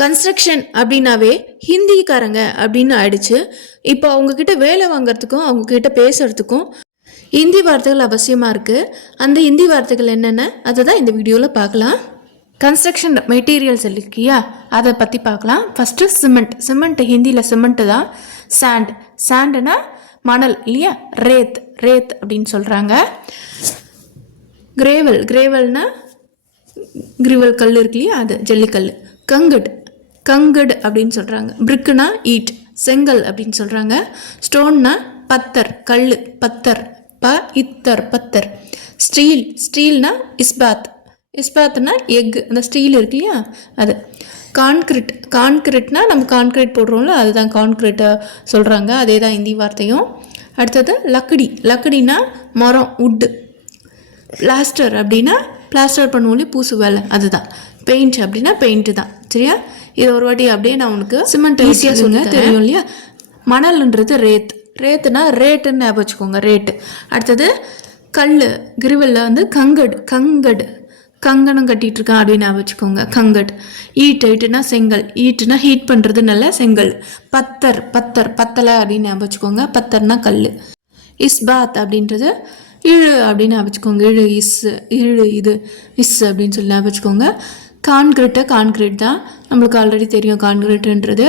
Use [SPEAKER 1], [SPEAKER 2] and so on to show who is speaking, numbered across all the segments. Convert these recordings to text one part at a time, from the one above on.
[SPEAKER 1] Construction அப்படின்னாவே ஹிந்திக்காரங்க அப்படின்னு ஆயிடுச்சு. இப்போ அவங்கக்கிட்ட வேலை வாங்குறதுக்கும் அவங்கக்கிட்ட பேசுகிறதுக்கும் ஹிந்தி வார்த்தைகள் அவசியமாக இருக்குது அந்த ஹிந்தி வார்த்தைகள் என்னென்ன? அதை தான் இந்த வீடியோவில் பார்க்கலாம். கன்ஸ்ட்ரக்ஷன் மெட்டீரியல்ஸ் இருக்கியா அதை பற்றி பார்க்கலாம். ஃபஸ்ட்டு சிமெண்ட் சிமெண்ட் ஹிந்தியில் சிமெண்ட்டு தான் சாண்ட் சாண்டுனா மணல் இல்லையா? ரேத் ரேத் அப்படின்னு சொல்கிறாங்க கிரேவல் கிரேவல்னா கிரிவல் கல் இருக்கு இல்லையா? அது ஜல்லிக்கல் கங்கட். கங்கட் அப்படின்னு சொல்கிறாங்க பிரிக்குனா ஈட் செங்கல் அப்படின்னு சொல்கிறாங்க ஸ்டோன்னா பத்தர் கல் பத்தர் ப இத்தர் பத்தர். ஸ்டீல் ஸ்டீல்னா இஸ்பாத். இஸ்பாத்னா எக் அந்த ஸ்டீல் இருக்கு இல்லையா? அது. கான்கிரீட் கான்கிரீட்னா நம்ம கான்கிரீட் போடுறோம்ல அதுதான் கான்கிரீட்டை சொல்கிறாங்க அதே தான் ஹிந்தி வார்த்தையும். அடுத்தது லக்கடி. லக்கடினா மரம் உட்டு பிளாஸ்டர் அப்படின்னா பிளாஸ்டர் பண்ணுவோம்லே பூசு வேலை. அதுதான். பெயிண்ட் அப்படின்னா பெயிண்ட்டு தான். சரியா? இது ஒரு வாட்டி அப்படியே நான் உனக்கு சிமெண்ட் ஈஸியாக சொல்ல தெரியும் இல்லையா? மணல்ன்றது ரேத். ரேத்துனா ரேட்டுன்னு ஞாபகம் வச்சுக்கோங்க ரேட்டு. அடுத்தது கல் கிரிவல்ல வந்து கங்கடு. கங்கடு. கங்கணம் கட்டிட்டு இருக்கான் அப்படின்னு வச்சுக்கோங்க கங்கட். ஈட்டு ஈட்டுனா செங்கல். ஈட்டுனா ஹீட் பண்ணுறது நல்ல செங்கல். பத்தர் பத்தர் பத்தலை அப்படின்னு ஞாபகம் வச்சுக்கோங்க. பத்தர்னா கல் இஸ்பாத் அப்படின்றது இழு அப்படின்னு ஞாபகம் வச்சுக்கோங்க. இழு இஸ் இழு இது இஸ் அப்படின்னு சொல்லி ஞாபகம் வச்சுக்கோங்க. கான்கிரீட்டை கான்கிரீட் தான். நம்மளுக்கு ஆல்ரெடி தெரியும் கான்கிரீட்டுன்றது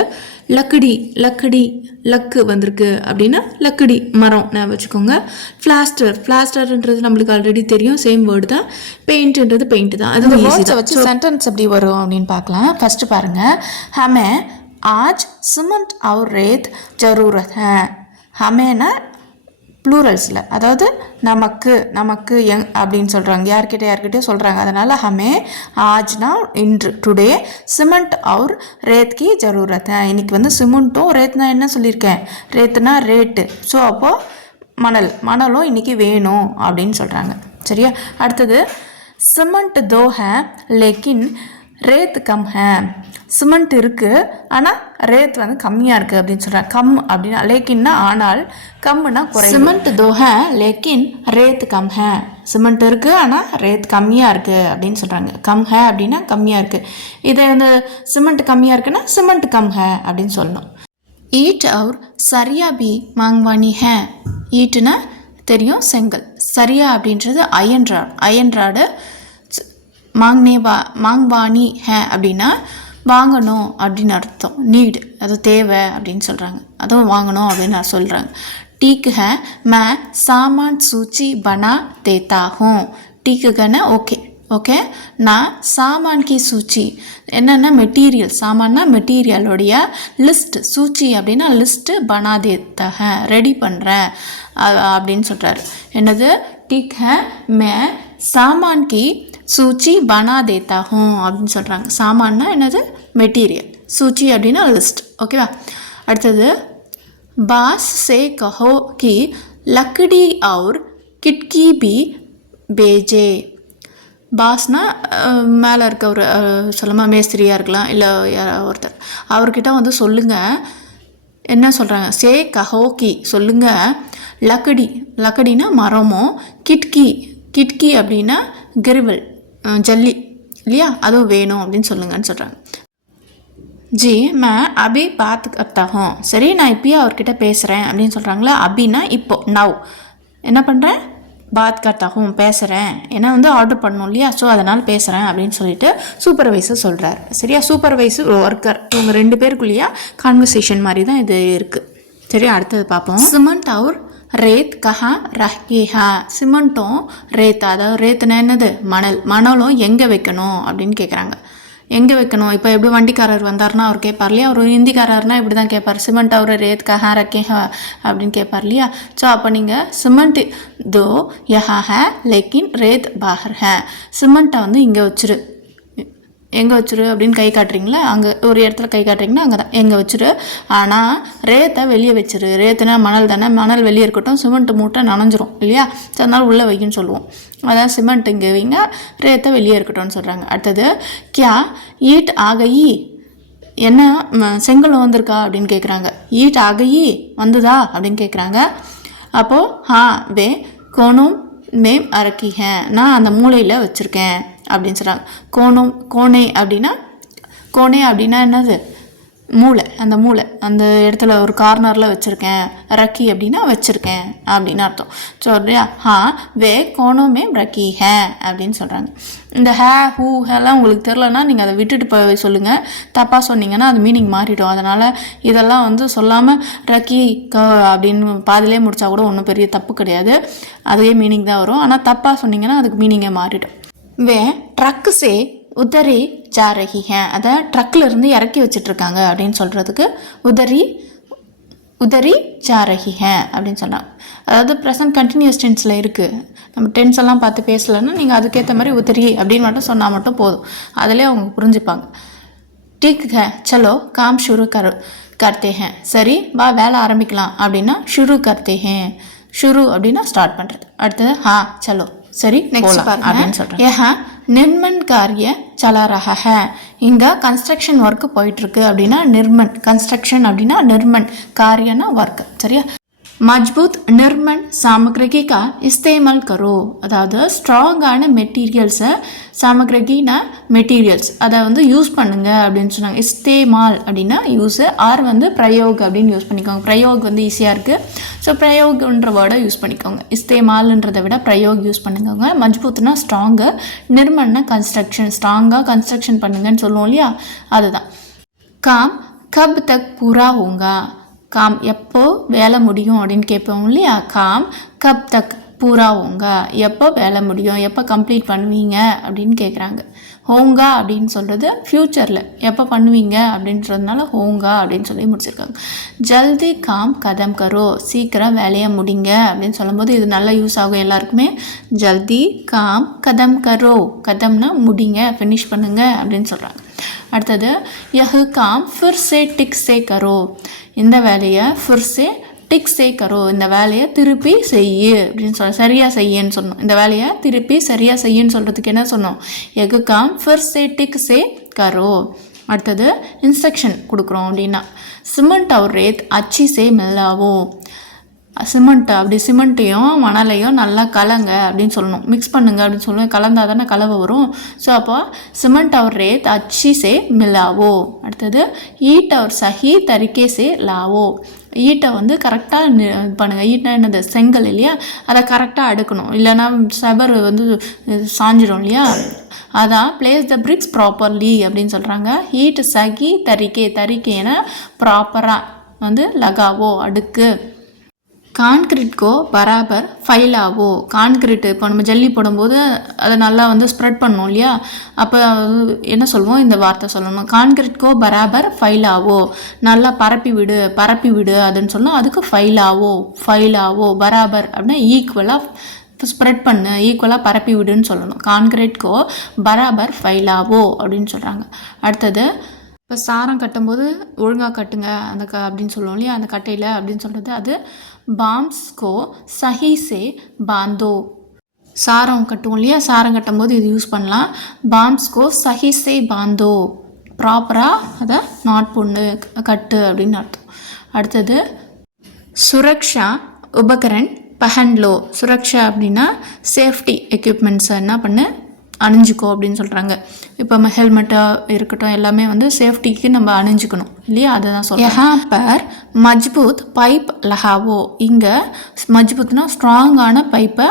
[SPEAKER 1] லக்கடி லக்கடி லக்கு வந்திருக்கு அப்படின்னா லக்கடி மரம் நான் வச்சுக்கோங்க. பிளாஸ்டர் பிளாஸ்டர்ன்றது நம்மளுக்கு ஆல்ரெடி தெரியும். சேம் வேர்டு தான். பெயிண்ட்ன்றது பெயிண்ட் தான். அது
[SPEAKER 2] வச்சு சென்டென்ஸ் எப்படி வரும் அப்படின்னு பார்க்கலாம். ஃபஸ்ட்டு பாருங்கள் ஹமே ஆஜ் சிமெண்ட் அவர் ரேத் ஜரூரத். ஹமேனா ப்ளூரல்ஸில் அதாவது நமக்கு நமக்கு எங் அப்படின்னு சொல்கிறாங்க யார்கிட்ட யார்கிட்டயோ சொல்கிறாங்க அதனால் ஹமே ஆஜ்னா இன்று டுடே சிமெண்ட் அவர் ரேத்கி ஜரூரத். இன்றைக்கி வந்து சிமெண்ட்டும் ரேத்னா என்ன சொல்லியிருக்கேன்? ரேத்துனா ரேட்டு. ஸோ அப்போது மணல் மணலும் இன்றைக்கி வேணும் அப்படின்னு சொல்கிறாங்க சரியா? அடுத்தது சிமெண்ட் தோ லெக்கின் ரேத் கம் ஹே. சிமெண்ட் இருக்குது ஆனால் ரேத் வந்து கம்மியாக இருக்குது அப்படின்னு சொல்கிறாங்க கம் அப்படின்னா லேக்கின்னா ஆனால் கம்னா குறை சிமெண்ட் ஹே லேக்கின் ரேத் கம் ஹே. சிமெண்ட் இருக்குது ஆனால் ரேத் கம்மியாக இருக்குது அப்படின்னு சொல்கிறாங்க கம் ஹே அப்படின்னா கம்மியாக இருக்குது இதை வந்து சிமெண்ட் கம்மியாக இருக்குன்னா சிமெண்ட் கம் ஹே அப்படின்னு சொல்லணும். ஈட் அவர் சரியா பி மாங்வானி ஹே. ஈட்டுனா தெரியும் செங்கல். சரியா அப்படின்றது அயன்றாடு அயன்றாடு மாங்னே வா மாங்வானி ஹே அப்படின்னா வாங்கணும் அப்படின்னு அர்த்தம். நீடு அது தேவை அப்படின்னு சொல்கிறாங்க அதுவும் வாங்கணும் அப்படின்னு நான் சொல்கிறாங்க டீக்கு ஹே மே சாமான் சூச்சி பனா தேத்தா ஹூம் டீக்குகன்னா ஓகே ஓகே. நான் சாமான் கி சூச்சி என்னென்ன மெட்டீரியல் சாமான்னா மெட்டீரியலோடைய லிஸ்ட் சூச்சி அப்படின்னா லிஸ்ட்டு பனா தேத்தக ரெடி பண்ணுறேன் அப்படின்னு சொல்கிறாரு என்னது? டீக் ஹே மே சாமான் கி சூச்சி பனா தேத்தாகும் அப்படின்னு சொல்கிறாங்க சாமான்னா என்னது? மெட்டீரியல். சூச்சி அப்படின்னா லிஸ்ட். ஓகேவா? அடுத்தது பாஸ் சே கஹோ கி லக்கடி அவர் கிட்கி பி பேஜே. பாஸ்னால் மேலே இருக்க ஒரு சொல்லமா மேஸ்திரியாக இருக்கலாம் இல்லை ஒருத்தர். அவர்கிட்ட வந்து சொல்லுங்கள் என்ன சொல்கிறாங்க சே கஹோ கி. சொல்லுங்கள் லக்கடி லக்கடினா மரமும் கிட்கி. கிட்கி அப்படின்னா கிரிவல். ஜல்லி. இல்லையா? அதுவும் வேணும் அப்படின்னு சொல்லுங்கன்னு சொல்கிறாங்க ஜி மே அபி பாத் கர்த்தா சரி நான் இப்பயே அவர்கிட்ட பேசுகிறேன் அப்படின்னு சொல்கிறாங்களா அபின்னா இப்போ நவ். என்ன பண்ணுறேன் பாத் கர்த்தா பேசுகிறேன் ஏன்னா வந்து ஆர்டர் பண்ணணும் இல்லையா? ஸோ அதனால் பேசுகிறேன் அப்படின்னு சொல்லிட்டு சூப்பர்வைசர் சொல்கிறார் சரியா? சூப்பர்வைசர் ஒர்க்கர் இவங்க ரெண்டு பேருக்குள்ளேயா கான்வர்சேஷன் மாதிரி தான் இது இருக்குது சரி அடுத்தது பார்ப்போம். சிமெண்ட் அவர் ரேத் கஹா ரஹ்கேஹா. சிமெண்ட்டும் ரேத் அதாவது ரேத்துனா என்னது? மணல். மணலும் எங்கே வைக்கணும் அப்படின்னு கேட்குறாங்க எங்கே வைக்கணும்? இப்போ எப்படி வண்டிக்காரர் வந்தார்னா அவர் கேட்பார் இல்லையா? அவர் ஹிந்திக்காரர்னா இப்படி தான் கேட்பார் சிமெண்ட் அவர் ரேத் கஹா ரக்கேஹா அப்படின்னு கேட்பார் இல்லையா? ஸோ அப்போ நீங்கள் சிமெண்ட் தோ யஹா ஹே லேக்கின் ரேத் பாஹர் ஹே. சிமெண்ட்டை வந்து இங்கே வச்சிரு. எங்கே வச்சிரு அப்படின்னு கை காட்டுறீங்களா? அங்கே ஒரு இடத்துல கை காட்டுறீங்கன்னா அங்கே தான் எங்கே வச்சிரு? ஆனால் ரேத்தை வெளியே வச்சிரு. ரேத்துனா மணல் தானே? மணல் வெளியே இருக்கட்டும் சிமெண்ட் மூட்டை நனைஞ்சிரும் இல்லையா? ஸோ அதனால உள்ளே வைக்குன்னு சொல்லுவோம். அதான் சிமெண்ட் இங்கே வைங்க ரேத்தை வெளியே இருக்கட்டும்னு சொல்கிறாங்க அடுத்தது கியா ஈட் ஆகையி. என்ன செங்கல் வந்திருக்கா அப்படின்னு கேட்குறாங்க ஈட் ஆகையி வந்ததா அப்படின்னு கேட்குறாங்க அப்போது ஹா வே கோணும் மேம் அரக்கிஹ நான் அந்த மூலையில் வச்சுருக்கேன். அப்படின்னு சொல்கிறாங்க கோணம் கோணை அப்படின்னா கோணை அப்படின்னா என்னது? மூளை அந்த மூளை. அந்த இடத்துல ஒரு கார்னரில் வச்சுருக்கேன். ரக்கி அப்படின்னா வச்சுருக்கேன் அப்படின்னு அர்த்தம். ஸோ அப்படியா? ஹா வே கோணமே ரக்கி ஹே அப்படின்னு சொல்கிறாங்க இந்த ஹே ஹூ ஹெல்லாம் உங்களுக்கு தெரிலனா நீங்கள் அதை விட்டுட்டு போய் சொல்லுங்கள் தப்பாக சொன்னீங்கன்னா அது மீனிங் மாறிடும். அதனால் இதெல்லாம் வந்து சொல்லாமல் ரக்கி க அப்படின்னு பாதிலே முடித்தா கூட ஒன்றும் பெரிய தப்பு கிடையாது. அதே மீனிங் தான் வரும். ஆனால் தப்பாக சொன்னீங்கன்னா அதுக்கு மீனிங்கே மாறிடும். வே ட்ரக்கு சே உதரி ஜா ரஹி ஹே அதை ட்ரக்கில் இருந்து இறக்கி வச்சிட்ருக்காங்க அப்படின்னு சொல்கிறதுக்கு உதரி உதரி ஜா ரஹி ஹே அப்படின்னு சொன்னாங்க அதாவது ப்ரெசன்ட் கண்டினியூஸ் டென்ஸில் இருக்குது நம்ம டென்ஸ் எல்லாம் பார்த்து பேசலைன்னா நீங்கள் அதுக்கேற்ற மாதிரி உதரி அப்படின்னு மட்டும் சொன்னால் மட்டும் போதும் அதிலே அவங்க புரிஞ்சுப்பாங்க ठीक है चलो काम शुरू कर करते हैं சரி வா வேலை ஆரம்பிக்கலாம் அப்படின்னா ஷுரு கர்த்தே ஹே ஷுரு அப்படின்னா ஸ்டார்ட் பண்ணுறது அடுத்தது ஹா சலோ சரி நெக்ஸ்ட். அப்படின்னு சொல்கிறேன் ஏஹா நிர்மன் காரிய சலா ரஹா ஹே இங்கே கன்ஸ்ட்ரக்ஷன் ஒர்க்கு போயிட்டுருக்கு அப்படின்னா நிர்மன் கன்ஸ்ட்ரக்ஷன் அப்படின்னா நிர்மன் காரியனா ஒர்க் சரியா? மஜ்பூத் நிர்மன் கா இஸ்தேமல் கரோ. அதாவது ஸ்ட்ராங்கான மெட்டீரியல்ஸை சாமகிரகினா மெட்டீரியல்ஸ் அதை வந்து யூஸ் பண்ணுங்க அப்படின்னு சொன்னாங்க. இஸ்தேமால் அப்படின்னா யூஸ் ஆர் வந்து பிரயோக் அப்படின்னு யூஸ் பண்ணிக்கோங்க. பிரயோக் வந்து ஈஸியாக இருக்குது ஸோ பிரயோகன்ற வேர்டை யூஸ் பண்ணிக்கோங்க. இஸ்தேமால்ன்றதை விட பிரயோக் யூஸ் பண்ணிக்கோங்க. மஜ்பூத்னா ஸ்ட்ராங்கு நிர்மன்னா கன்ஸ்ட்ரக்ஷன் ஸ்ட்ராங்காக கன்ஸ்ட்ரக்ஷன் பண்ணுங்கன்னு சொல்லுவோம் இல்லையா? அதுதான். காம் கப் தக் பூரா ஹோங்கா. காம் எப்போ வேலை முடியும் அப்படின்னு கேட்போம் இல்லையா? காம் கப் தக் பூரா ஹோங்கா எப்போ வேலை முடியும்? எப்போ கம்ப்ளீட் பண்ணுவீங்க? அப்படின்னு கேட்குறாங்க. ஹோங்கா அப்படின்னு சொல்கிறது ஃப்யூச்சரில் எப்போ பண்ணுவீங்க? அப்படின்றதுனால ஹோங்கா அப்படின்னு சொல்லி முடிச்சிருக்காங்க. ஜல்தி காம் கதம் கரோ. சீக்கிரம் வேலையை முடிங்க அப்படின்னு சொல்லும்போது இது நல்லா யூஸ் ஆகும் எல்லாருக்குமே. ஜல்தி காம் கதம் கரோ. கதம்னா முடிங்க ஃபினிஷ் பண்ணுங்க அப்படின்னு சொல்கிறாங்க அடுத்தது யஹு காம் ஃபிர் சே டிக் சே கரோ. இந்த வேலையை ஃபிர் சே டிக் சே கரோ. இந்த வேலையை திருப்பி செய்யு அப்படின்னு சொல்ல சரியாக செய்யுன்னு சொன்னோம். இந்த வேலையை திருப்பி சரியாக செய்யுன்னு சொல்கிறதுக்கு என்ன சொன்னோம்? எகு காம் ஃபிர் சே டிக் சே கரோ. அடுத்தது இன்ஸ்ட்ரக்ஷன் கொடுக்குறோம் அப்படின்னா சிமெண்ட் அவர் ரேத் அச்சி சே மெல்லாவோ. சிமெண்ட் அப்படி சிமெண்ட்டையும் மணலையும் நல்லா கலங்க அப்படின்னு சொல்லணும். மிக்ஸ் பண்ணுங்க அப்படின்னு சொல்லுவேன் கலந்தா தானே கலவை வரும். ஸோ அப்போ சிமெண்ட் அவர் ரேத் அச்சி சே மிலாவோ. அடுத்தது ஈட் அவர் சஹி தரிக்கே சே லாவோ. ஈட்டை வந்து கரெக்டாக பண்ணுங்கள் ஈட்டை என்னது? செங்கல் இல்லையா? அதை கரெக்டாக அடுக்கணும். இல்லைன்னா செவர் வந்து சாஞ்சிடும் இல்லையா? அதான் பிளேஸ் த பிரிக்ஸ் ப்ராப்பர்லி அப்படின்னு சொல்கிறாங்க ஹீட் சகி தரிக்கே தரிக்கேன்னா ப்ராப்பராக வந்து லகாவோ அடுக்கு. கான்கிரீட்கோ பராபர் ஃபைலாவோ? கான்கிரீட் இப்போ நம்ம ஜல்லி போடும்போது அதை நல்லா வந்து ஸ்ப்ரெட் பண்ணோம் இல்லையா? அப்போ என்ன சொல்லுவோம் இந்த வார்த்தை சொல்லணும். கான்கிரீட்கோ பராபர் ஃபைலாவோ? நல்லா பரப்பி விடு பரப்பி விடு அதுன்னு சொல்லணும் அதுக்கு ஃபைலாவோ ஃபைலாவோ பராபர் அப்படின்னா ஈக்குவலாக ஸ்ப்ரெட் பண்ணு ஈக்குவலாக பரப்பி விடுன்னு சொல்லணும். கான்கிரீட்கோ பராபர் ஃபைலாவோ அப்படின்னு சொல்கிறாங்க அடுத்தது இப்போ சாரம் கட்டும்போது ஒழுங்காக கட்டுங்க அந்த க அப்படின்னு சொல்லுவோம் இல்லையா? அந்த கட்டையில் அப்படின்னு சொல்கிறது அது பாம்ஸ்கோ சஹிசே பாந்தோ. சாரம் கட்டுவோம் இல்லையா? சாரம் கட்டும்போது இது யூஸ் பண்ணலாம். பாம்ஸ்கோ சஹிசே பாந்தோ. ப்ராப்பராக அதை நாட் பொண்ணு கட்டு அப்படின்னு அர்த்தம். அடுத்தது சுரக்ஷா உபகரண் பஹன்லோ. சுரக்ஷா அப்படின்னா சேஃப்டி எக்யூப்மெண்ட்ஸை என்ன பண்ணு? அணிஞ்சுக்கோ அப்படின்னு சொல்கிறாங்க இப்போ நம்ம ஹெல்மெட்டாக இருக்கட்டும் எல்லாமே வந்து சேஃப்டிக்கு நம்ம அணிஞ்சுக்கணும் இல்லையா? அதை தான் சொல்கிறேன் யஹா பர். மஜ்பூத் பைப் லஹாவோ. இங்கே மஜ்பூத்னா ஸ்ட்ராங்கான பைப்பை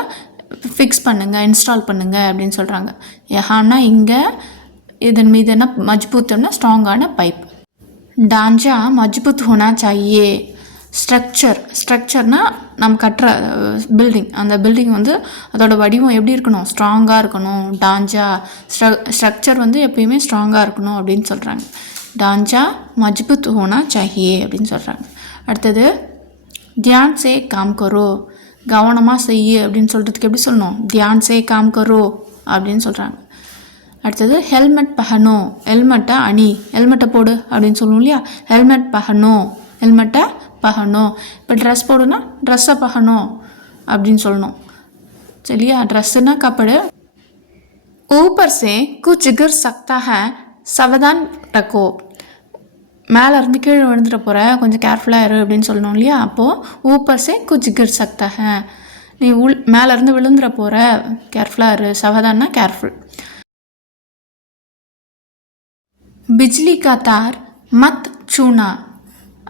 [SPEAKER 2] ஃபிக்ஸ் பண்ணுங்க இன்ஸ்டால் பண்ணுங்க அப்படின்னு சொல்கிறாங்க யஹான்னா இங்கே இதன் மீது என்ன? மஜ்பூத்னா ஸ்ட்ராங்கான பைப். டாஞ்சா மஜ்பூத் ஹோனா சாயே ஸ்ட்ரக்சர் ஸ்ட்ரக்சர்னால் நம்ம கட்டுற பில்டிங் அந்த பில்டிங் வந்து அதோடய வடிவம் எப்படி இருக்கணும்? ஸ்ட்ராங்காக இருக்கணும்? டாஞ்சா ஸ்ட்ரக்சர் வந்து எப்பயுமே ஸ்ட்ராங்காக இருக்கணும் அப்படின்னு சொல்கிறாங்க டாஞ்சா மஜ்பூத் ஹோனா சாஹியே? அப்படின்னு சொல்கிறாங்க அடுத்தது தியான் சே காம் கரோ கவனமாக செய்யு அப்படின்னு சொல்கிறதுக்கு எப்படி சொல்லணும்? தியான் சே காம் கரோ அப்படின்னு சொல்கிறாங்க அடுத்தது ஹெல்மெட் பஹனோ ஹெல்மெட்டை அணி. ஹெல்மெட்டை போடு அப்படின்னு சொல்லுவோம் இல்லையா? ஹெல்மெட் பஹனோ ஹெல்மெட்டை பஹனோ இப்போ ட்ரெஸ் போடுனா ட்ரெஸ்ஸை பஹனோ அப்படின்னு சொல்லணும் சரியா ட்ரெஸ்ஸுனா கப்படு ऊपर से कुछ गिर सकता है सावधान रखो மேலே இருந்து கீழே விழுந்துட போகிற கொஞ்சம் கேர்ஃபுல்லாக இரு அப்படின்னு சொல்லணும் இல்லையா அப்போது ஊப்பர் சே குச் கிர் சக்தா ஹே நீ உள் மேலேருந்து விழுந்துட போகிற கேர்ஃபுல்லாக இரு சவதான்னா கேர்ஃபுல் பிஜ்லி கா தார் மத் சூனா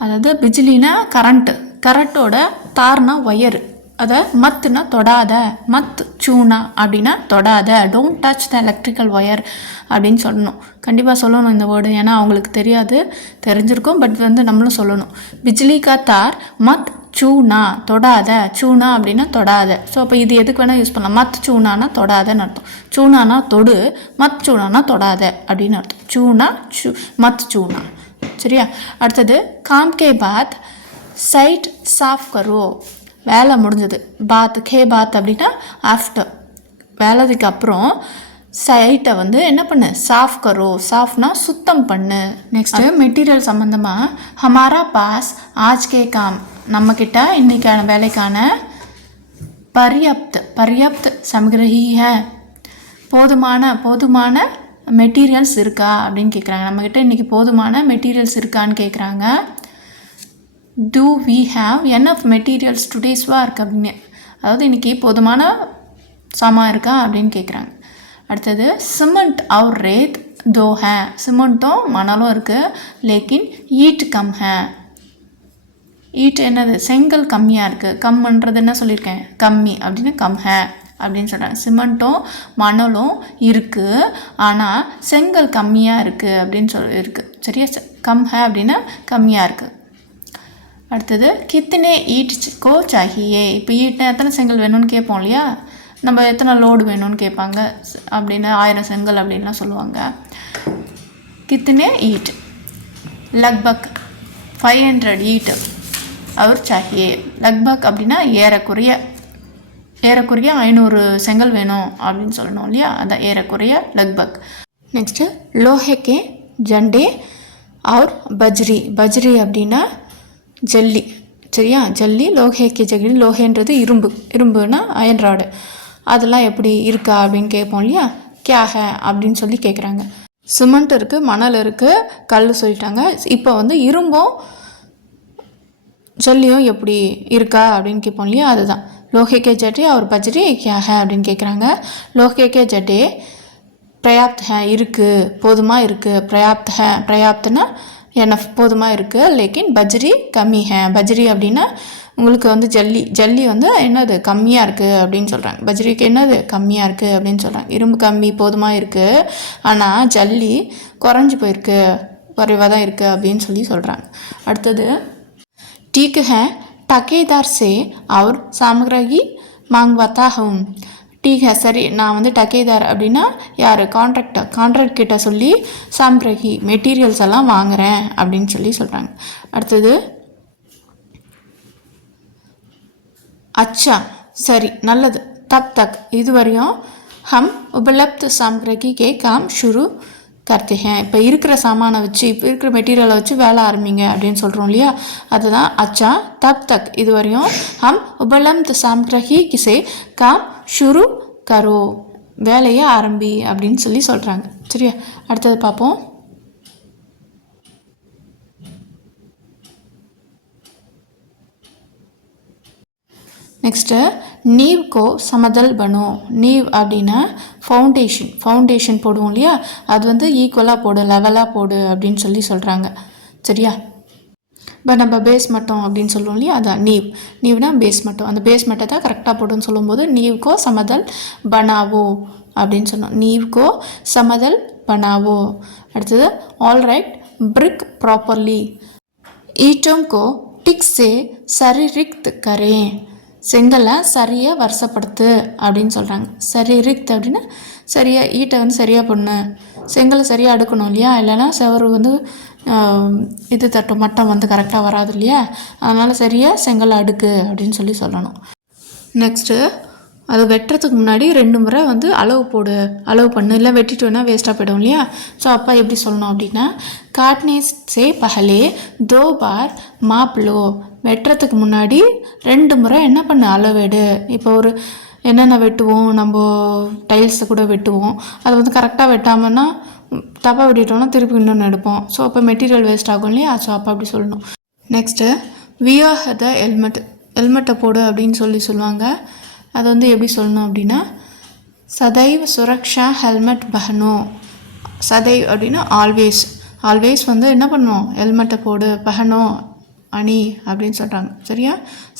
[SPEAKER 2] அதாவது பிஜிலினா கரண்ட்டு கரண்ட்டோட தார்னா ஒயரு அதை மத்துனா தொடாத மத் சூனா அப்படின்னா தொடாத don't touch the electrical wire அப்படின்னு சொல்லணும். கண்டிப்பாக சொல்லணும் இந்த வேர்டு ஏன்னா அவங்களுக்கு தெரியாது தெரிஞ்சிருக்கும் பட் வந்து நம்மளும் சொல்லணும். பிஜ்லி கா தார் மத் சூனா தொடாத சூனா அப்படின்னா தொடாத. ஸோ அப்போ இது எதுக்கு வேணால் யூஸ் பண்ணலாம்? மத் சூனானா தொடாதன்னு அர்த்தம். சூனானா தொடு மத் சூனானா தொடாத அப்படின்னு அர்த்தம். சூனா சூ மத் சூனா. சரியா? அடுத்தது காம் கே பாத் சைட் சாஃப் கரோ. வேலை முடிஞ்சது. பாத் கே பாத் அப்படின்னா ஆஃப்டர். வேலைக்கு அப்புறம் சைட்டை வந்து என்ன பண்ணு? சாஃப் கரோ. சாஃப்னா சுத்தம் பண்ணு. நெக்ஸ்ட்டு மெட்டீரியல் சம்மந்தமாக ஹமாரா பாஸ் ஆஜ் கே காம். நம்மக்கிட்ட இன்னைக்கான வேலைக்கான பர்யாப்த். பர்யாப்த் சமகிரஹி ஹே. போதுமான போதுமான மெட்டீரியல்ஸ் இருக்கா அப்படின்னு கேட்குறாங்க நம்மக்கிட்ட இன்றைக்கி போதுமான மெட்டீரியல்ஸ் இருக்கான்னு கேட்குறாங்க do we have enough materials today's work அப்படின்னு. அதாவது இன்றைக்கி போதுமான சாமான் இருக்கா அப்படின்னு கேட்குறாங்க அடுத்தது சிமெண்ட் அவுர் ரேத் தோ ஹே. சிமெண்ட்டும் மணலும் இருக்குது லேக்கின் ஈட் கம் ஹே. ஈட் என்னது? செங்கல் கம்மியாக இருக்குது கம்முன்றது என்ன சொல்லியிருக்கேன்? கம்மி அப்படின்னு கம் ஹே. அப்படின்னு சொல்கிறாங்க சிமெண்ட்டும் மணலும் இருக்குது ஆனால் செங்கல் கம்மியாக இருக்குது அப்படின்னு சொல் இருக்குது சரியா? ச- கம் ஹே அப்படின்னா கம்மியாக இருக்குது அடுத்தது கித்தனே ஈட் கோ சாகியே இப்போ ஈட்னா எத்தனை செங்கல் வேணும்னு கேட்போம் இல்லையா? நம்ம எத்தனை லோடு வேணும்னு கேட்பாங்க. அப்படின்னு ஆயிரம் செங்கல் அப்படின்லாம் சொல்லுவாங்க. கித்தனே ஈட் லக்பக் ஃபைவ் ஹண்ட்ரட் ஈட்டு. அவர் சாஹியே லக்பக் அப்படின்னா ஏறக்குறைய ஏறக்குறைய ஐநூறு செங்கல் வேணும் அப்படின்னு சொல்லணும் இல்லையா? அதான் ஏறக்குறைய லக்பக். நெக்ஸ்ட்டு லோஹெக்கே ஜண்டே ஆர் பஜ்ரி. பஜ்ரி அப்படின்னா ஜல்லி. சரியா? ஜல்லி லோஹேக்கே ஜல்லி. லோஹேன்றது இரும்பு. இரும்புனா அயன் ராடு. அதெல்லாம் எப்படி இருக்கா அப்படின்னு கேட்போம் இல்லையா? கேஹ அப்படின்னு சொல்லி கேட்குறாங்க சிமெண்ட் இருக்குது மணல் இருக்குது கல் சொல்லிட்டாங்க. இப்போ வந்து இரும்பும் ஜல்லியும் எப்படி இருக்கா அப்படின்னு கேட்போம் இல்லையா? அதுதான். லோகேகே ஜட்டே அவர் பஜ்ரி கியா ஹே அப்படின்னு கேட்குறாங்க லோகேகே ஜட்டே பிரயாப்த் ஹே இருக்குது போதுமாக இருக்குது பிரயாப்த் ஹே பிரயாப்த்னா என்ன போதுமாக இருக்குது லேக்கின் பஜ்ரி கம்மி ஹே. பஜ்ரி அப்படின்னா உங்களுக்கு வந்து ஜல்லி ஜல்லி வந்து என்னது கம்மியாக இருக்குது அப்படின்னு சொல்கிறாங்க பஜ்ரிக்கு என்னது கம்மியாக இருக்குது அப்படின்னு சொல்கிறாங்க இரும்பு கம்மி போதுமாக இருக்குது ஆனால் ஜல்லி குறைஞ்சி போயிருக்கு குறைவாக தான் இருக்குது அப்படின்னு சொல்லி சொல்கிறாங்க அடுத்தது டீக்கு ஹே டகேதார் சே அவர் சாமகிரகி மாங்குவாத்தா ஹவும் டீக் ஹே சரி நான் வந்து டக்கேதார் அப்படின்னா யார் கான்ட்ராக்டர் கான்ட்ராக்ட் கிட்ட சொல்லி சாம்கிரகி மெட்டீரியல்ஸ் எல்லாம் வாங்குகிறேன் அப்படின்னு சொல்லி சொல்கிறாங்க அடுத்தது அச்சா சரி நல்லது தப் தக் இதுவரையும் ஹம் உபலப்த் சாம்கிரகி கே ஷுரு கார்த்திகேயன் இப்போ இருக்கிற சாமானை வச்சு இப்போ இருக்கிற மெட்டீரியலை வச்சு வேலை ஆரம்பிங்க அப்படின்னு சொல்கிறோம் இல்லையா? அதுதான் அச்சா தப் தக். இதுவரையும் ஹம் உபலப்த் சாம்கிரகி கிசே காம் ஷுரு கரோ. வேலையை ஆரம்பி அப்படின்னு சொல்லி சொல்கிறாங்க சரியா? அடுத்தது பார்ப்போம். நெக்ஸ்ட்டு நீவ்கோ சமதல் பனோ. நீவ் அப்படின்னா ஃபவுண்டேஷன் ஃபவுண்டேஷன் போடுவோம் இல்லையா? அது வந்து ஈக்குவலாக போடு லெவலாக போடு அப்படின்னு சொல்லி சொல்கிறாங்க சரியா? இப்போ நம்ம பேஸ் மட்டம் அப்படின்னு சொல்லுவோம் இல்லையா? அதான் நீவ். நீவ்னா பேஸ் மட்டம். அந்த பேஸ் மட்டை தான் கரெக்டாக போடுன்னு சொல்லும்போது நீவ்கோ சமதல் பனாவோ அப்படின்னு சொன்னோம். நீவ்கோ சமதல் பனாவோ. அடுத்தது ஆல்ரைட் பிரிக் ப்ராப்பர்லி ஈட்டோம்கோ டிக்ஸே சரிரிக்த் கரேன் செங்கலை சரியாக வருஷப்படுத்து அப்படின்னு சொல்கிறாங்க சரி சரிரிக்த் அப்படின்னா சரியாக ஈட்டை வந்து சரியாக பண்ணு செங்கலை சரியாக அடுக்கணும் இல்லையா? இல்லைன்னா செவரு வந்து இது தட்டும் மட்டம் வந்து கரெக்டாக வராது இல்லையா? அதனால் சரியாக செங்கலை அடுக்கு அப்படின்னு சொல்லி சொல்லணும். நெக்ஸ்ட்டு அதை வெட்டுறதுக்கு முன்னாடி ரெண்டு முறை வந்து அளவு போடு அளவு பண்ணு. இல்லை வெட்டிட்டு வேணால் வேஸ்ட்டாக போயிடும் இல்லையா? ஸோ அப்பா எப்படி சொல்லணும் அப்படின்னா காட்னே சே பஹலே தோ பார் மாப் வெட்டுறதுக்கு முன்னாடி ரெண்டு முறை என்ன பண்ணு? அளவெடு இப்போ ஒரு என்னென்ன வெட்டுவோம்? நம்ம டைல்ஸை கூட வெட்டுவோம். அதை வந்து கரெக்டாக வெட்டாமன்னா தப்பாக வெட்டிட்டோம்னா திருப்பி இன்னொன்று எடுப்போம். ஸோ அப்போ மெட்டீரியல் வேஸ்ட் ஆகும் இல்லையா? ஸோ அப்போ அப்படி சொல்லணும். நெக்ஸ்ட்டு வியர் த ஹெல்மெட் ஹெல்மெட்டை போடு அப்படின்னு சொல்லி சொல்லுவாங்க. அது வந்து எப்படி சொல்லணும் அப்படின்னா சதைவ் சுரக்ஷா ஹெல்மெட் பஹனோ. சதைவ் அப்படின்னா ஆல்வேஸ். ஆல்வேஸ் வந்து என்ன பண்ணும்? ஹெல்மெட்டை போடு பஹனோ அணி அப்படின்னு சொல்கிறாங்க சரியா?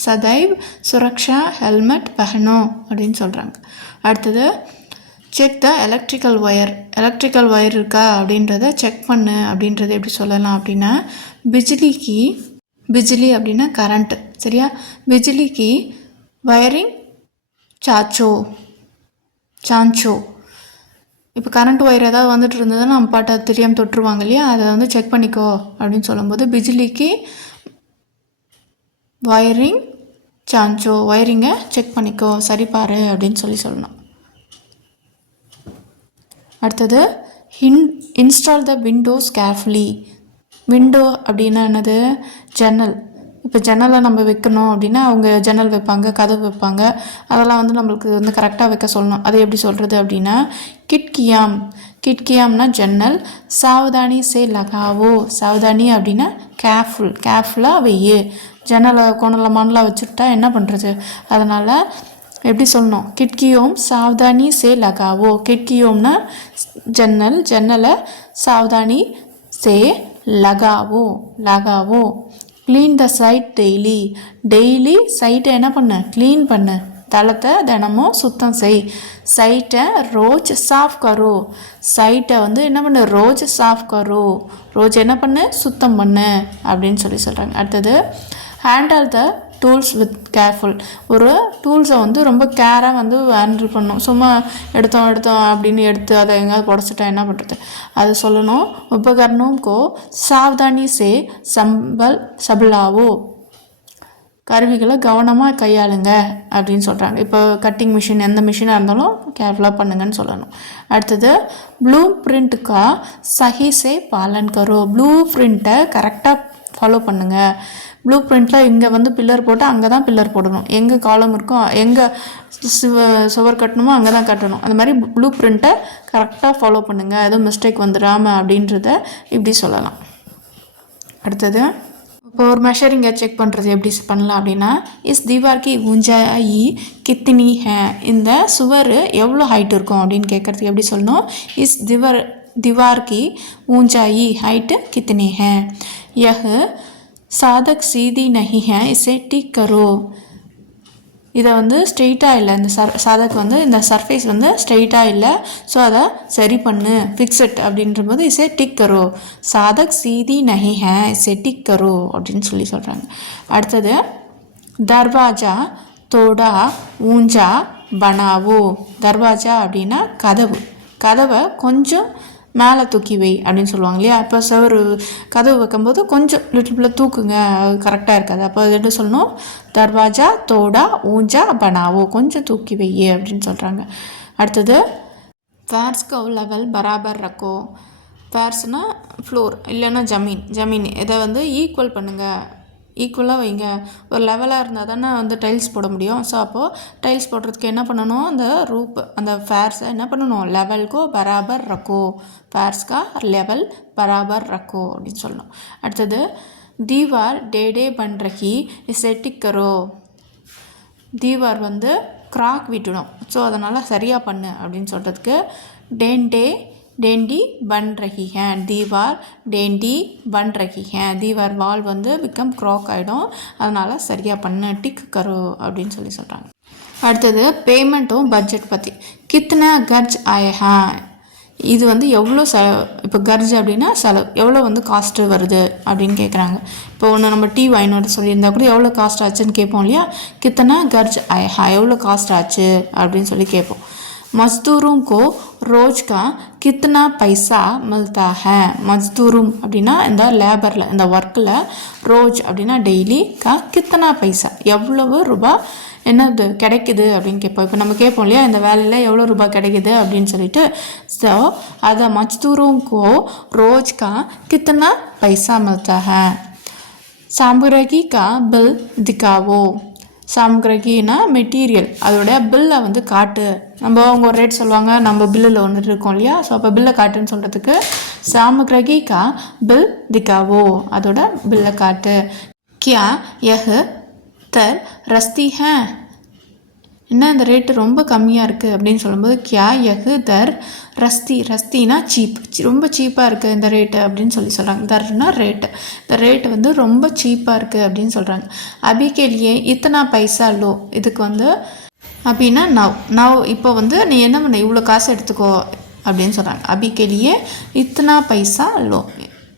[SPEAKER 2] சதைவ் சுரக்ஷா ஹெல்மெட் பஹனோ அப்படின்னு சொல்கிறாங்க அடுத்தது check the electrical wire. Electrical wire இருக்கா? அப்படின்றத செக் பண்ணு அப்படின்றத எப்படி சொல்லலாம் அப்படின்னா பிஜிலிக்கு பிஜிலி அப்படின்னா கரண்ட்டு சரியா? பிஜிலிக்கு வயரிங் சாச்சோ சான்ச்சோ இப்போ கரண்ட் ஒயர் ஏதாவது வந்துட்டு இருந்ததுன்னா நம்ம பாட்டை தெரியாமல் தொட்டுருவாங்க இல்லையா? அதை வந்து செக் பண்ணிக்கோ அப்படின்னு சொல்லும்போது பிஜிலிக்கு வயரிங் சான்ச்சோ ஒயரிங்கை செக் பண்ணிக்கோ. சரி அப்படின்னு சொல்லி சொல்லணும். அடுத்தது hind install the windows carefully window அப்படின்னா என்னது? ஜன்னல் இப்போ ஜன்னலை நம்ம வைக்கணும் அப்படின்னா அவங்க ஜன்னல் வைப்பாங்க கதவு வைப்பாங்க. அதெல்லாம் வந்து நம்மளுக்கு வந்து கரெக்டாக வைக்க சொல்லணும். அது எப்படி சொல்கிறது அப்படின்னா கிட்கியாம். கிட்கியாம்னா ஜன்னல் சாவதானி சே லகாவோ. சாவதானி அப்படின்னா கேர்ஃபுல் கேர்ஃபுல்லாக வெய்யு ஜன்னலை கோணல மணலாக வச்சுட்டா என்ன பண்ணுறது அதனால் எப்படி சொல்லணும்? கிட்கியோம் சாவதானி சே லகாவோ. கிட்கியோம்னா ஜன்னல் ஜன்னலை சாவதானி சே லகாவோ. லகாவோ. Clean the site daily daily சைட்டை என்ன பண்ணு? க்ளீன் பண்ணு. தளத்தை தினமும் சுத்தம் செய். சைட்டை ரோஜ் சாஃப் கரோ. சைட்டை வந்து என்ன பண்ணு? ரோஜ் சாஃப் கரோ. ரோஜ் என்ன பண்ணு? சுத்தம் பண்ணு. அப்படின்னு சொல்லி சொல்கிறாங்க அடுத்தது handle the tools with careful ஒரு டூல்ஸை வந்து ரொம்ப கேராக வந்து ஹேண்டில் பண்ணணும். சும்மா எடுத்தோம் எடுத்தோம் அப்படின்னு எடுத்து அதை எங்கேயாவது புடச்சிட்டா என்ன பண்ணுறது அது சொல்லணும். உபகரணம் கோ சாவதானி சே சம்பல் சபலாவோ. கருவிகளை கவனமாக கையாளுங்க அப்படின்னு சொல்கிறாங்க இப்போ கட்டிங் மிஷின் எந்த மிஷினாக இருந்தாலும் கேர்ஃபுல்லாக பண்ணுங்கன்னு சொல்லணும். அடுத்தது ப்ளூ பிரிண்ட்டுக்கா சஹிசே பாலன் கரோ. ப்ளூ பிரிண்ட்டை கரெக்டாக ஃபாலோ பண்ணுங்கள் ப்ளூ பிரிண்ட்டில் இங்கே வந்து பில்லர் போட்டு அங்கே தான் பில்லர் போடணும். எங்கே காலம் இருக்கோ எங்கே சுவ சுவர் கட்டணுமோ அங்கே தான் கட்டணும். அந்த மாதிரி ப்ளூ பிரிண்ட்டை கரெக்டாக ஃபாலோ பண்ணுங்கள் எதுவும் மிஸ்டேக் வந்துடாமல் அப்படின்றத இப்படி சொல்லலாம். அடுத்தது இப்போ ஒரு மெஷரிங்கை செக் பண்ணுறது எப்படி பண்ணலாம் அப்படின்னா இஸ் தீவார்க்கு ஊஞ்சாயி கித்தினி ஹே? இந்த சுவர் எவ்வளோ ஹைட் இருக்கும் அப்படின்னு கேட்குறதுக்கு எப்படி சொல்லணும்? இஸ் திவர் திவார்க்கு ஊஞ்சாயி ஹைட்டு கித்தினி ஹே? யஹ் சாதக் சீதி நஹி ஹேன் இசை டிக் கரோ. இதை வந்து ஸ்ட்ரெயிட்டாக இல்லை இந்த சர் சாதக் வந்து இந்த சர்ஃபேஸ் வந்து ஸ்ட்ரெயிட்டாக இல்லை. ஸோ அதை சரி பண்ணு ஃபிக்ஸட் அப்படின்ற போது இசை டிக் கரோ. சாதக் சீதி நஹி ஹேன் இசை டிக் கரோ அப்படின்னு சொல்லி சொல்கிறாங்க அடுத்தது தர்வாஜா தோடா ஊஞ்சா பனாவோ. தர்வாஜா அப்படின்னா கதவு. கதவை கொஞ்சம் மேலே தூக்கி வை அப்படின்னு சொல்லுவாங்க இல்லையா? அப்போ சவர் கதவு வைக்கும்போது கொஞ்சம் லிட்டில் பிள்ளை தூக்குங்க. அது கரெக்டாக இருக்காது. அப்போ அது என்ன சொல்லணும்? தர்வாஜா தோடா ஊஞ்சா பனாவோ கொஞ்சம் தூக்கி வை அப்படின்னு சொல்கிறாங்க அடுத்தது ஃபேர்ஸ்கோ லெவல் பராபர் ரக்கோ. ஃபேர்ஸ்னால் ஃப்ளோர் இல்லைன்னா ஜமீன். ஜமீன். இதை வந்து ஈக்குவல் பண்ணுங்கள் ஈக்குவலாக வைங்க. ஒரு லெவலாக இருந்தால் தானே வந்து டைல்ஸ் போட முடியும். ஸோ அப்போது டைல்ஸ் போடுறதுக்கு என்ன பண்ணணும்? அந்த ரூப் அந்த ஃபேர்ஸை என்ன பண்ணணும்? லெவல்கோ பராபர் ரக்கோ ஃபேர்ஸ்கா லெவல் பராபர் ரக்கோ அப்படின்னு சொல்லணும். அடுத்தது தீவார் டே டே பண்றகி செட்டிக் தீவார் வந்து கிராக் விட்டுடும் ஸோ அதனால் சரியாக பண்ணு அப்படின்னு சொல்கிறதுக்கு டேண்டே டேண்டி பன் ரஹி தீவார் டேண்டி பன் ரஹி தீவார் வால் வந்து விக்கம் க்ராக் ஆகிடும் அதனால் சரியாக பண்ணு டிக் கரு அப்படின்னு சொல்லி சொல்கிறாங்க அடுத்தது பேமெண்ட்டும் பட்ஜெட் பற்றி கித்னா கர்ஜ் ஆயஹா இது வந்து எவ்வளோ செ இப்போ கர்ஜ் அப்படின்னா செலவு எவ்வளோ வந்து காஸ்ட்டு வருது அப்படின்னு கேட்குறாங்க இப்போ ஒன்று நம்ம டீ வாங்கினு வர சொல்லியிருந்தா கூட எவ்வளோ காஸ்ட் ஆச்சுன்னு கேட்போம் இல்லையா? கித்தனா கர்ஜ் ஆயஹா எவ்வளோ காஸ்ட் ஆச்சு அப்படின்னு சொல்லி கேட்போம் मज़दूरों को रोज का कितना पैसा मिलता है மஸ்தூரும் அப்படின்னா இந்த லேபரில் இந்த ஒர்க்கில் ரோஜ் அப்படின்னா டெய்லி கா கித்தனா பைசா எவ்வளவு ரூபாய் என்னது கிடைக்குது அப்படின்னு கேட்போம் இப்போ நம்ம கேட்போம் இல்லையா இந்த வேலையில் எவ்வளோ ரூபாய் கிடைக்குது அப்படின்னு சொல்லிட்டு ஸோ அதை மஜ்தூரும் கோ ரோஜ் கா கித்தனா பைசா மில்தா है சாம்புரகி கா பில் திக்காவோ சாம்கிரகினா மெட்டீரியல் அதோட பில்லை வந்து காட்டு. நம்ம அவங்க ஒரு ரேட் சொல்லுவாங்க நம்ம பில்லில் ஒன்று இருக்கோம் இல்லையா? ஸோ அப்போ பில்லை காட்டுன்னு சொல்கிறதுக்கு சாமகிரகி கா பில் திகாவோ? அதோட பில்லை காட்டு. கியா யஹ் தர் ரஸ்தி ஹே என்ன இந்த ரேட்டு ரொம்ப கம்மியாக இருக்குது அப்படின்னு சொல்லும்போது கியா யஹ் தர் ரஸ்தி ரஸ்தினா சீப் ரொம்ப சீப்பாக இருக்குது இந்த ரேட்டு அப்படின்னு சொல்லி சொல்கிறாங்க தர்னா ரேட்டு இந்த ரேட்டு வந்து ரொம்ப சீப்பாக இருக்குது அப்படின்னு சொல்கிறாங்க அபிகேலியே இத்தனா பைசா லோ இதுக்கு வந்து அப்படின்னா நவ் நவ் இப்போ வந்து நீ என்ன பண்ண இவ்வளோ காசு எடுத்துக்கோ அப்படின்னு சொல்கிறாங்க அபிகேலியே இத்தனா பைசா லோ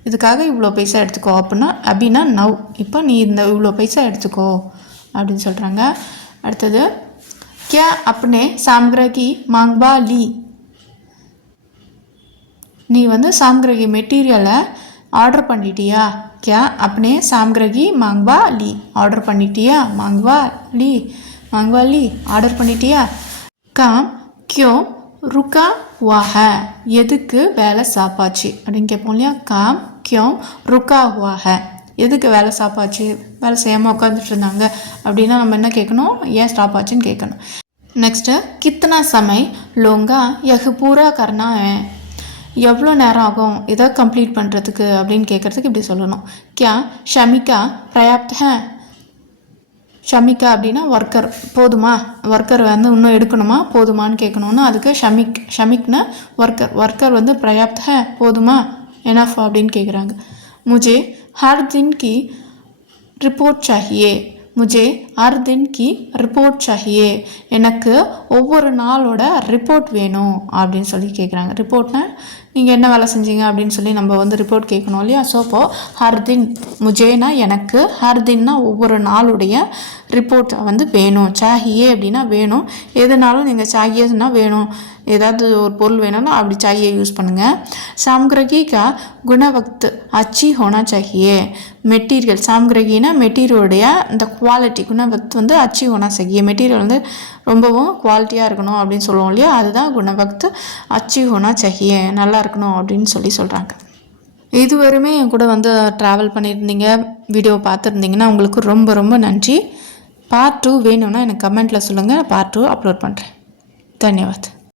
[SPEAKER 2] இதுக்காக இவ்வளோ பைசா எடுத்துக்கோ அப்படின்னா அபினா நவ் இப்போ நீ இந்த இவ்வளோ பைசா எடுத்துக்கோ அப்படின்னு சொல்கிறாங்க அடுத்தது क्या अपने सामग्री मांगवा ली நீ வந்து சாம்கிரகி மெட்டீரியலை ஆர்டர் பண்ணிட்டியா क्या अपने सामग्री मांगवा ली ஆர்டர் பண்ணிட்டியா मांगवा ली मांगवा ली ஆர்டர் பண்ணிட்டியா काम क्यों रुका हुआ है எதுக்கு வேலை சாப்பாச்சு அப்படின்னு கேட்போம் இல்லையா काम क्यों रुका हुआ है எதுக்கு வேலை ஸ்டாப் வேலை செய்யாமல் உட்காந்துட்டு இருந்தாங்க அப்படின்னா நம்ம என்ன கேட்கணும் ஏன் ஸ்டாப் ஆச்சுன்னு கேட்கணும் நெக்ஸ்ட்டு கித்தனா சமை லோங்கா யஹ் பூரா கர்னா है எவ்வளோ நேரம் ஆகும் இதை கம்ப்ளீட் பண்ணுறதுக்கு அப்படின்னு கேட்குறதுக்கு இப்படி சொல்லணும். கியா ஷமிகா பிரயாப்த் ஹே ஷமிகா அப்படின்னா ஒர்க்கர் போதுமா? ஒர்க்கர் வந்து இன்னும் எடுக்கணுமா? போதுமான்னு கேட்கணுன்னு அதுக்கு ஷமிக் ஷமிக்னா ஒர்க்கர் ஒர்க்கர் வந்து பிரயாப்த் ஹே போதுமா? எனாஃப் அப்படின்னு கேட்குறாங்க முஜே ஹர் தின் ரிப்போர்ட் சாஹியே முஜே ஹர் தின் ரிப்போர்ட் சாஹியே எனக்கு ஒவ்வொரு நாளோட ரிப்போர்ட் வேணும் அப்படின்னு சொல்லி கேட்குறாங்க ரிப்போர்ட்னா நீங்கள் என்ன வேலை செஞ்சீங்க அப்படின்னு சொல்லி நம்ம வந்து ரிப்போர்ட் கேட்கணும் இல்லையா? ஸோ அப்போது ஹர்தின் முஜேனா எனக்கு ஹர்தின்னா ஒவ்வொரு நாளுடைய ரிப்போர்ட் வந்து வேணும். சாகியே அப்படின்னா வேணும். எதுனாலும் நீங்கள் சாகியேன்னா வேணும். ஏதாவது ஒரு பொருள் வேணும்னா அப்படி சாகியை யூஸ் பண்ணுங்கள் சாம்கிரகி கா குணவக்த் அச்சி ஹோனா சாகியே. மெட்டீரியல் சாம்கிரகினா மெட்டீரியலுடைய இந்த குவாலிட்டி குணவக்த் வந்து அச்சி ஹோனா சாகியே. மெட்டீரியல் வந்து ரொம்பவும் குவாலிட்டியாக இருக்கணும் அப்படின்னு சொல்லுவோம் இல்லையா? அதுதான் குணவக்த் அச்சி ஹோனா சாகியே. நல்லா இருக்கணும் அப்படின்னு சொல்லி சொல்கிறாங்க இதுவரையுமே என் கூட வந்து ட்ராவல் பண்ணியிருந்தீங்க. வீடியோ பார்த்துருந்தீங்கன்னா உங்களுக்கு ரொம்ப ரொம்ப நன்றி. பார்ட் டூ வேணும்னா எனக்கு கமெண்ட்டில் சொல்லுங்கள் நான் பார்ட் டூ அப்லோட் பண்ணுறேன் தன்யவாத்.